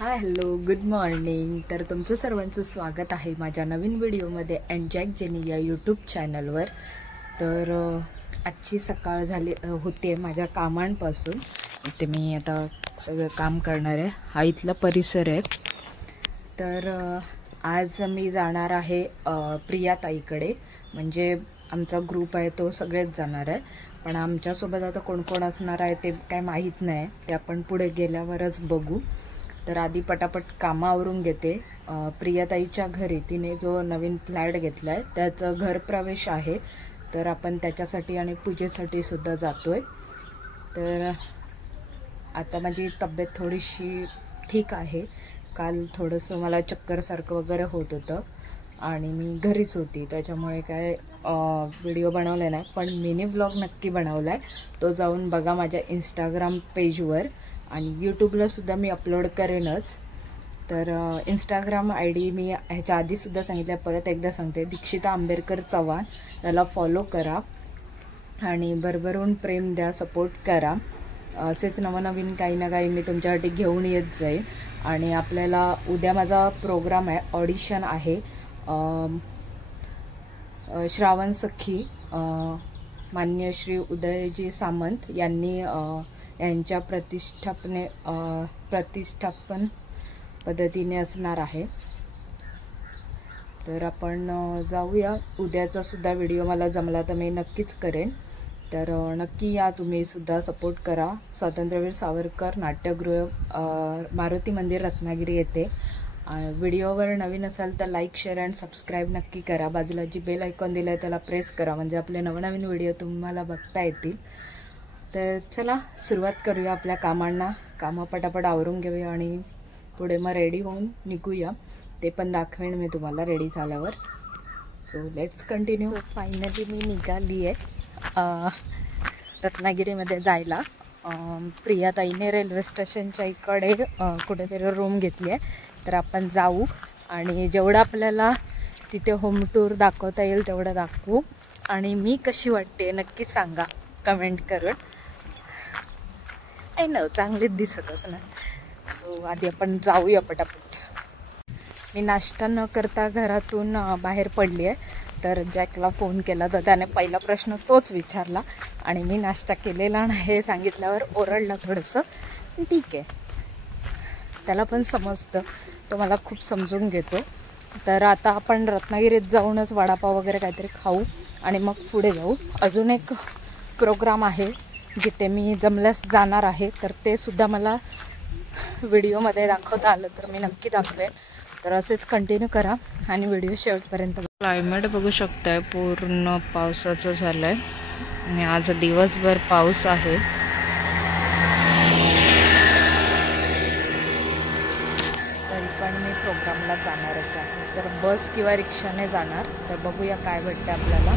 Hi hello good morning. तर तुमचं सर्वांचं स्वागत आहे माझ्या नवीन व्हिडिओमध्ये एन्जॉय जेनी या यूट्यूब चॅनलवर। तर आजची सकाळ झाली होते माझ्या कामांपासून। इथे मी आता सगळं काम करणार आहे। हा इथला परिसर आहे। तर आज मी जाणार आहे प्रियाताईकडे। म्हणजे आमचा ग्रुप आहे तो सगळेच जाणार आहे, पण आमच्यासोबत आता कोण कोण असणार आहे ते काय माहीत नाही, ते आपण पुढे गेल्यावरच बघू। तर आधी पटापट कामं आवरून घेते। प्रियाताईच्या घरी तिने जो नवीन फ्लॅट घेतला आहे त्याचं घरप्रवेश आहे, तर आपण त्याच्यासाठी आणि पूजेसाठी सुद्धा जातोय। तर आता माझी तब्येत थोडीशी ठीक आहे। काल थोडंसं मला चक्करसारखं वगैरे होत होतं आणि मी घरीच होती, त्याच्यामुळे काय व्हिडिओ बनवले नाही, पण मिनी व्लॉग नक्की बनवला आहे। तो जाऊन बघा माझ्या इंस्टाग्राम पेजवर आणि यूट्यूबला सुद्धा मी अपलोड करेनच। तर इंस्टाग्राम ID मी ह्याच्या आधीसुद्धा सांगितलं, परत एकदा सांगते, दीक्षिता आंबेडकर चव्हाण, त्याला फॉलो करा आणि भरभरून प्रेम द्या, सपोर्ट करा। असेच नवनवीन काही ना काही मी तुमच्यासाठी घेऊन येत जाईल। आणि आपल्याला उद्या माझा प्रोग्राम आहे, ऑडिशन आहे। श्रावण सखी मान्य श्री उदयजी सामंत यांनी यांच्या प्रतिष्ठापन पद्धतीने असणार आहे। तर आपण जाऊया। उद्याचा सुद्धा व्हिडिओ मला जमला तर मी नक्कीच करेन, तर नक्की या, तुम्ही सुद्धा सपोर्ट करा। स्वातंत्र्यवीर सावरकर नाट्यगृह, मारुती मंदिर, रत्नागिरी येथे। व्हिडिओवर नवीन असाल तर लाईक, शेअर अँड सबस्क्राईब नक्की करा। बाजूला जी बेल आयकॉन दिला आहे त्याला प्रेस करा, म्हणजे आपले नवनवीन व्हिडिओ तुम्हाला बघता येतील। तर चला सुरुवात करूया आपल्या कामांना। कामं पटापट आवरून घेऊया आणि पुढे मग रेडी होऊन निघूया। ते पण दाखवेन मी तुम्हाला रेडी झाल्यावर। So let's continue. फायनली मी निघाली आहे रत्नागिरीमध्ये जायला। प्रियाताईने रेल्वे स्टेशनच्या इकडे कुठेतरी रूम घेतली आहे, तर आपण जाऊ आणि जेवढं आपल्याला तिथे होम टूर दाखवता येईल तेवढं दाखवू। आणि मी कशी वाटते नक्की सांगा कमेंट करून। चांगलीच दिसत असणार। सो आधी आपण जाऊया पटापट। मी नाश्ता न करता घरातून बाहेर पडली आहे, तर जॅकला फोन केला तर त्याने पहिला प्रश्न तोच विचारला आणि मी नाश्ता केलेला नाही सांगितल्यावर ओरडला थोडंसं। ठीक आहे, त्याला पण समजतं, तो मला खूप समजून घेतो। तर आता आपण रत्नागिरीत जाऊनच वडापाव वगैरे काहीतरी खाऊ आणि मग पुढे जाऊ। अजून एक प्रोग्राम आहे जिथे मी जमल्यास जाणार आहे, तर ते सुद्धा मला व्हिडिओमध्ये दाखवता आलं तर मी नक्की दाखवेन। तर असेच कंटिन्यू करा आणि व्हिडिओ शेवटपर्यंत। क्लायमेट बघू शकताय, पूर्ण पावसाचं झालं आहे आणि आज दिवसभर पाऊस आहे। तरी पण मी प्रोग्रामला जाणारच आहे, तर बस किंवा रिक्षाने जाणार। तर बघूया काय भेटतं आपल्याला।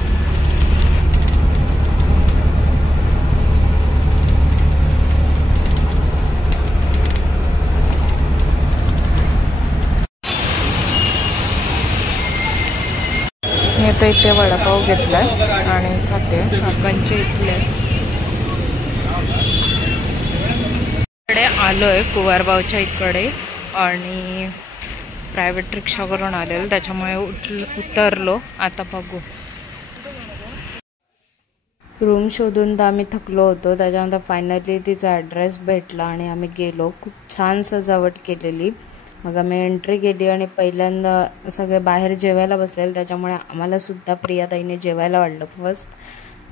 मी आता इथे वडापाव घेतलाय आणि खाते। काकांच्या इकडे आलोय, कुवारबावच्या इकडे, आणि प्रायव्हेट रिक्षा करून आलेलो, त्याच्यामुळे उतरलो। आता बघू। रूम शोधून तर आम्ही थकलो होतो, त्याच्यानंतर फायनली तिचा ॲड्रेस भेटला आणि आम्ही गेलो। खूप छान सजावट केलेली। मग आम्ही एंट्री केली आणि पहिल्यांदा सगळे बाहेर जेवायला बसलेले, त्याच्यामुळे आम्हाला सुद्धा प्रियाताईने जेवायला वाढलं फर्स्ट।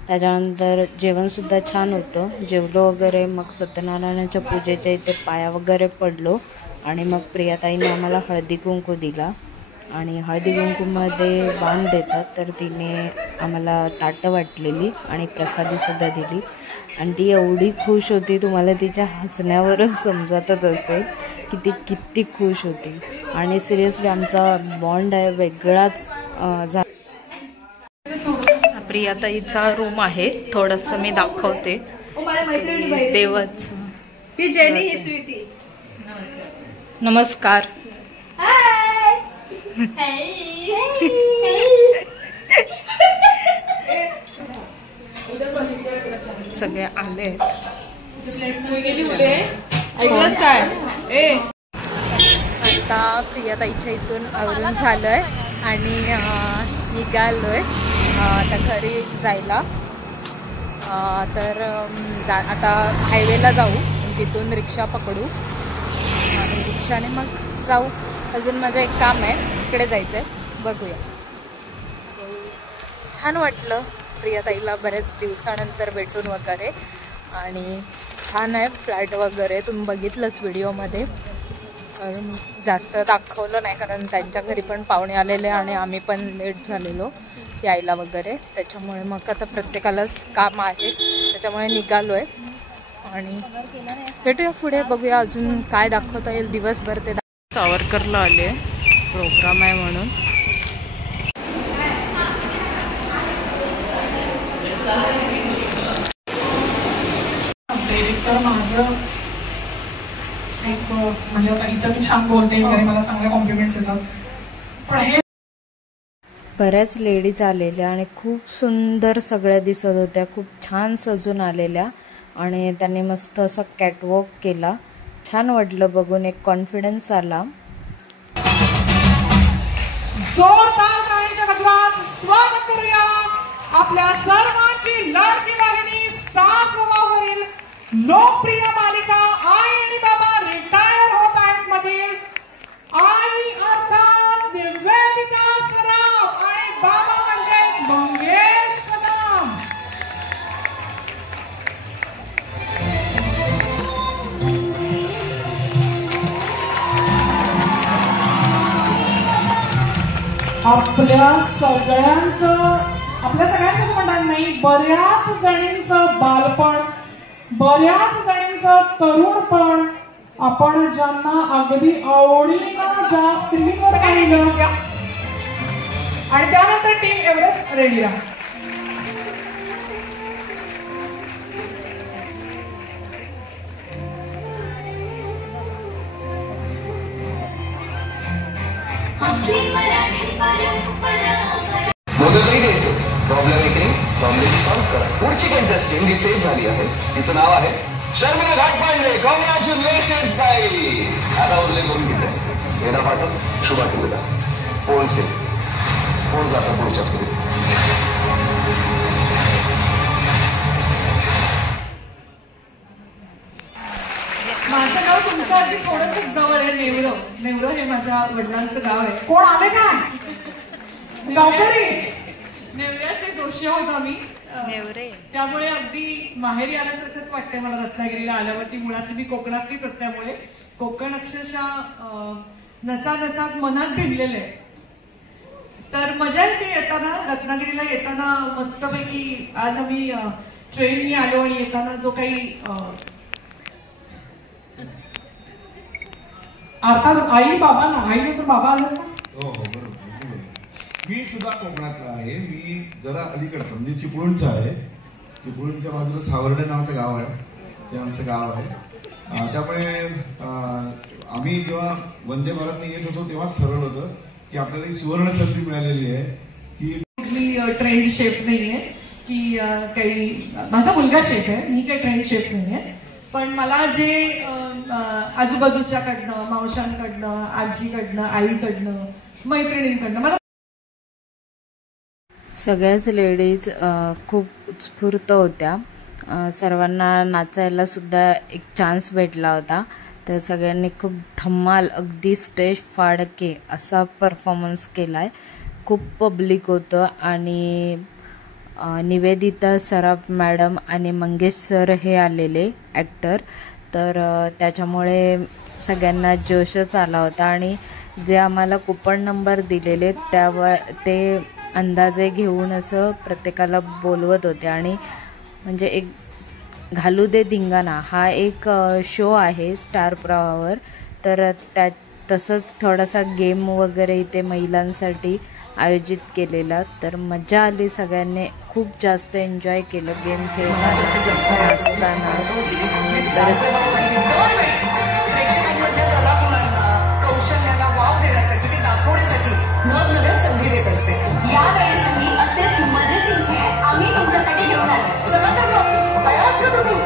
त्याच्यानंतर जेवणसुद्धा छान होतं, जेवलो वगैरे। मग सत्यनारायणाच्या पूजेच्या इथे पाया वगैरे पडलो आणि मग प्रियाताईने आम्हाला हळदी कुंकू दिला आणि हळदी कुंकूमध्ये वाण देतात, तर तिने आम्हाला ताटं वाटलेली आणि प्रसादीसुद्धा दिली आणि ती एवढी खुश होती, तुम्हाला तिच्या हसण्यावरून समजतच असेल की ती किती खुश होती। आणि सिरियसली आमचा बॉन्ड आहे वेगळाच झाला। प्रियाताईचा रूम आहे, थोडंसं मी दाखवते। देवच ती जेनी ही स्वीटी। नमस्कार। सगळे आले। ऐकलंस काय? आता प्रियाताईच्या इथून आवरून झालं आहे आणि निघालो आहे आता घरी जायला. तर आता हायवेला जाऊ, तिथून रिक्षा पकडू आणि रिक्षाने मग जाऊ. अजून माझं एक काम आहे, तिकडे जायचं आहे, बघूया. छान वाटलं प्रियाताईला बरेच दिवसानंतर भेटून वगैरे, आणि छान आहे फ्लॅट वगैरे. तुम्ही बघितलंच व्हिडिओमध्ये, जास्त दाखवलं नाही कारण त्यांच्या घरी पण पाहुणे आलेले आणि आम्ही पण लेट झालेलो यायला वगैरे. त्याच्यामुळे मग आता प्रत्येकालाच काम आहे, त्याच्यामुळे निघालो आहे आणि भेटूया पुढे. बघूया अजून काय दाखवता येईल दिवसभर. ते सावरकरला आले, प्रोग्राम आहे म्हणून. तर माझं एक म्हणजे आता इथं मी छान बोलते वगैरे, मला चांगले कॉम्प्लिमेंट्स येतात, पण हे बऱ्याच लेडीज आलेल्या आणि खूप सुंदर सगळ्या दिसत होत्या, खूप छान सजून आलेल्या आणि त्यांनी मस्त असं कॅटवॉक केला. छान वाटलं बघून, एक कॉन्फिडन्स आला. जोरदार टाळ्यांच्या गजरात स्वागत करूया आपल्या सर्वांची लाडकी वाहिनी स्टार प्रवाहावरील लोकप्रिय मालिका आई आणि बाबा रिटायर होत आहेत मधील आई अर्थात निवेदिता सराफ आणि बाबा म्हणजेच मंगेश कदम. आपल्या सगळ्यांचंच म्हणणार नाही, बऱ्याच जणींचं बालपण, बऱ्याच जणींचं तरुणपण आपण ज्यांना अगदी आवडीनं ज्या स्क्रीनवर पाहिलं आणि त्यानंतर टीम एव्हरेस्ट रेडी राहा. प्रॉब्लेम मेकिंग, प्रॉब्लेम सॉल्व्ह करा. पुढची कंटेस्टिंग जी सेव्ह झाली आहे तिचं नाव आहे शर्मिला घाटपांडे. कॉंग्रॅच्युलेशन्स ताई. आता उरले दोन कंटेस्टिंग, येणा पाठव शुभा टिवला. कोण जाता पुढच्या पुढे. माझं गाव तुमच्या अगदी थोडंसं जवळ आहे, नेवरं हे माझ्या वडिलांचं गाव आहे. कोण आले का गावकरी? नेवऱ्याचे जोशी आहोत आम्ही, त्यामुळे अगदी माहेरी आल्यासारखंच वाटतंय मला रत्नागिरीला आल्यावरती. मुळात मी कोकणातलीच असल्यामुळे कोकण अक्षरशः नसानसात मनात भिनलेलं आहे. तर मजा येते येताना, रत्नागिरीला येताना मस्तपैकी. आज आम्ही ट्रेननी आलो आणि येताना जो काही अर्थात आई बाबा ना, आई नंतर बाबा आलं ना. हो बरोबर. मी सुद्धा कोकणातला आहे, मी जरा अलीकडचं म्हणजे चिपळूणचा आहे. चिपळूणच्या बाजूला सावर्डे नावाचं गाव आहे, ते आमचं गाव आहे. त्यामुळे आम्ही जेव्हा वंदे भारतने येत होतो तेव्हाच ठरवलं होतं की आपल्याला ही सुवर्ण संधी मिळालेली आहे की कुठली ट्रेंड शेफ नाहीये, की काही माझा मुलगा शेफ आहे, मी काही ट्रेंड शेफ नाहीये. पण मला जे आजूबाजूच्याकडनं, मावशांकडनं, आजीकडनं, आईकडनं, मैत्रिणींकडनं मला सगळ्याच लेडीज खूप उत्स्फूर्त होत्या. सर्वांना नाचायला सुद्धा एक चान्स भेटला होता. तर सगळ्यांनी खूप धमाल, अगदी स्टेज फाडके असा परफॉर्मन्स केला आहे. खूप पब्लिक होतं आणि निवेदिता सराफ मॅडम आणि मंगेश सर हे आलेले ॲक्टर. तर त्याच्यामुळे सगळ्यांना जोशच आला होता आणि जे आम्हाला कुपन नंबर दिलेले ते अंदाजे घेऊन असं प्रत्येकाला बोलवत होते. आणि म्हणजे एक घालू दे धिंगाणा हा एक शो आहे स्टार प्रवाहावर. तर तसंच थोडासा गेम वगैरे इथे महिलांसाठी आयोजित केलेला. तर मजा आली, सगळ्यांनी खूप जास्त एन्जॉय केलं गेम खेळताना, नाचताना कौशल्याला वाव देण्यासाठी, ते दाखवण्यासाठी नवनव्या संधी देत असते. यावेळेसही असेच मजेशीर खेळ आम्ही तुमच्यासाठी घेऊन आलो. चला तर मग तयार का तुम्ही?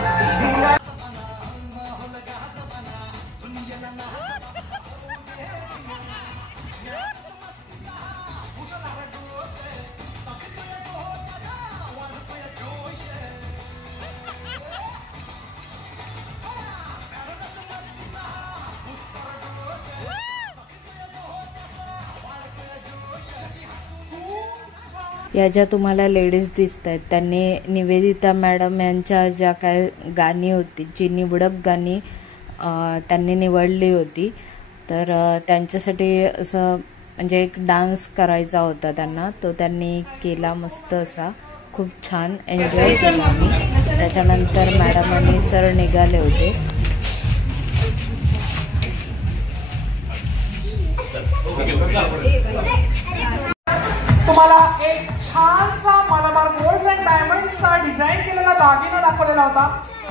या ज्या तुम्हाला लेडीज दिसत आहेत त्यांनी निवेदिता मॅडम यांच्या ज्या काय गाणी होती, जी निवडक गाणी त्यांनी निवडली होती, तर त्यांच्यासाठी असं म्हणजे एक डान्स करायचा होता त्यांना, तो त्यांनी केला मस्त असा, खूप छान एन्जॉय केला आम्ही. त्याच्यानंतर मॅडम आणि सर निघाले होते. तुम्हाला एक छानसा मलाबार गोल्ड अँड डायमंडचा डिझाईन केलेला दागिना दाखवलेला होता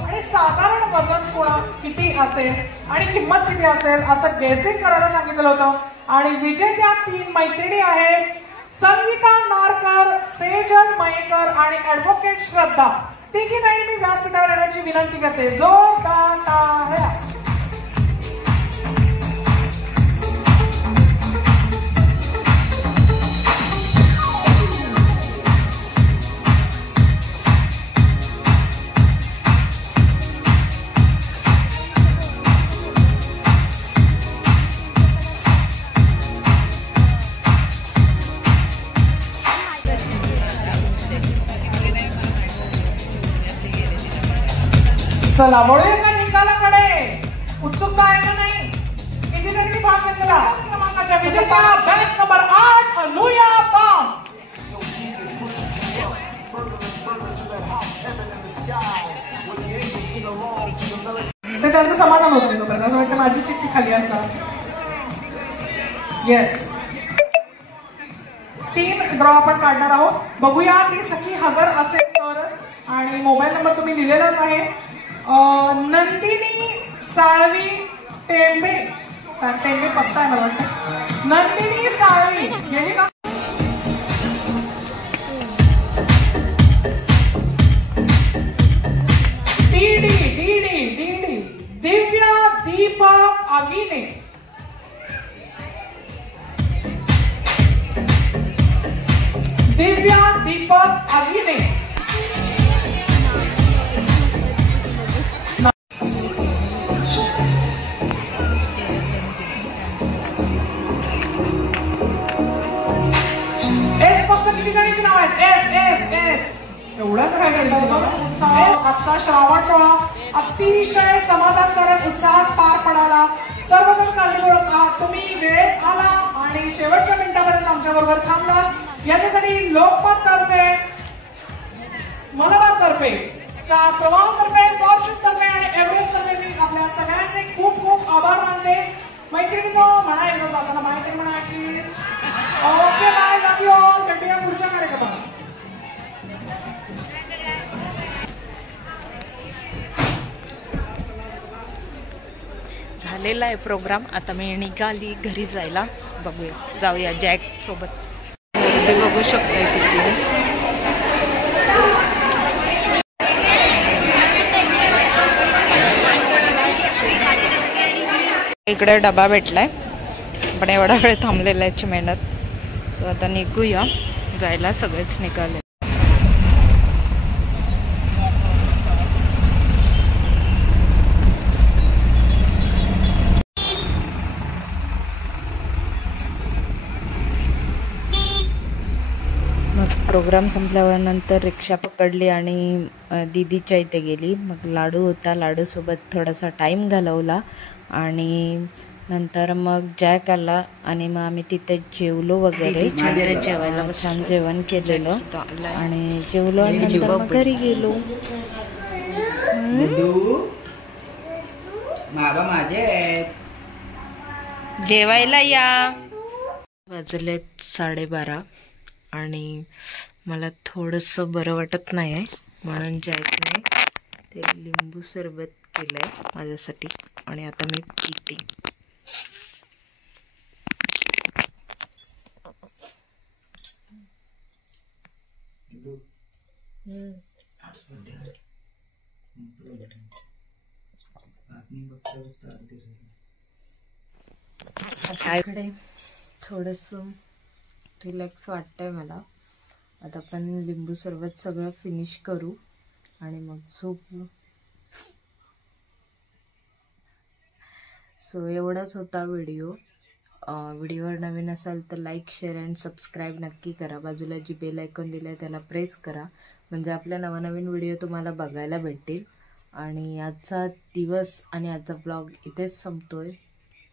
आणि साधारण वजन किती असेल आणि किंमत किती असेल असं गेसिंग करायला सांगितलं होतं. आणि विजेत्या 3 मैत्रिणी आहेत संगीता नारकर, सेजल मयेकर आणि ऍडव्होकेट श्रद्धा. तिघी नाही मी व्यासपीठावर येण्याची विनंती करते. जोरदार टाळ्या. चला वळूया का निकालाकडे. उत्सुकता आहे का नाही? किती जणांनी भाग घेतला? क्रमांकाच्या विजेत्या बॅच नंबर 8 अनुया पाम. ते त्यांचं समाधान होत नाही तोपर्यंत, असं वाटतं माझी चिठ्ठी खाली असणार. येस, 3 ड्रॉ आपण काढणार आहोत. बघूया ती सखी हजर असेल तरच. आणि मोबाईल नंबर तुम्ही लिहिलेलाच आहे. नंदिनी साळवी टेंबे. टेंबे पत्ता आहे मला वाटतं. नंदिनी साळवी गेली का? डीडी डीडी डीडी दिव्या दीपक आगिने. दिव्या दीपक आगिने. आजचा श्रावण सोहळा अतिशय समाधानकारक उत्साहात पार पडाला. सर्वजण कारणीभूत आहात. तुम्ही वेळेत आला आणि शेवटच्या मिनिटापर्यंत आमच्या बरोबर थांबला. याच्यासाठी लोकमत तर्फे, मलाबार तर्फे, स्टार प्रवाह तर्फे, फॉर्च्यून तर्फे आणि एव्हरेस्ट तर्फे मी आपल्या सगळ्यांचे खूप खूप आभार मानते. मैत्रिणींनो म्हणा एकदा जाताना माहिती म्हणा at least. Okay bye, love you all. भेटूया पुढच्या कार्यक्रमात. झालेला आहे प्रोग्राम. आता मी निघाली घरी जायला. बघूया, जाऊया जॅक सोबत. ते बघू शकतोय किती. इकडे डबा भेटलाय, पण एवढा वेळ थांबलेला याची मेहनत. सो आता निघूया जायला. सगळेच निघाले. प्रोग्राम संपल्यावर नंतर रिक्षा पकडली आणि दीदीच्या इथे गेली. मग लाडू होता, लाडूसोबत थोडासा टाईम घालवला आणि नंतर मग जॅक आला आणि मग आम्ही तिथे जेवलो वगैरे. जेवायला छान जेवण केलेलं आणि जेवलो आणि नंतर मग घरी गेलो. जेवायला या. वाजलेत 12:30 आणि मला थोडंसं बरं वाटत नाही आहे, म्हणून जॅकने ते लिंबू सरबत केलं आहे माझ्यासाठी आणि आता मी पिते. इकडे थोडंसं रिलॅक्स वाटतंय मला. आता आपण लिंबू सरबत सगळं फिनिश करू आणि मग झोपू. सो एवढाच होता व्हिडिओ. व्हिडिओवर नवीन असाल तर लाईक शेअर अँड सबस्क्राईब नक्की करा. बाजूला जी बेल आयकॉन दिलं आहे त्याला प्रेस करा, म्हणजे आपल्या नवनवीन व्हिडिओ तुम्हाला बघायला भेटतील. आणि आजचा दिवस आणि आजचा ब्लॉग इथेच संपतोय.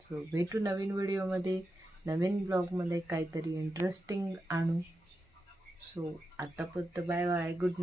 सो भेटू नवीन व्हिडिओमध्ये, नवीन ब्लॉगमध्ये काहीतरी इंटरेस्टिंग आणू. सो आतापर्यंत बाय बाय, गुड नाईट.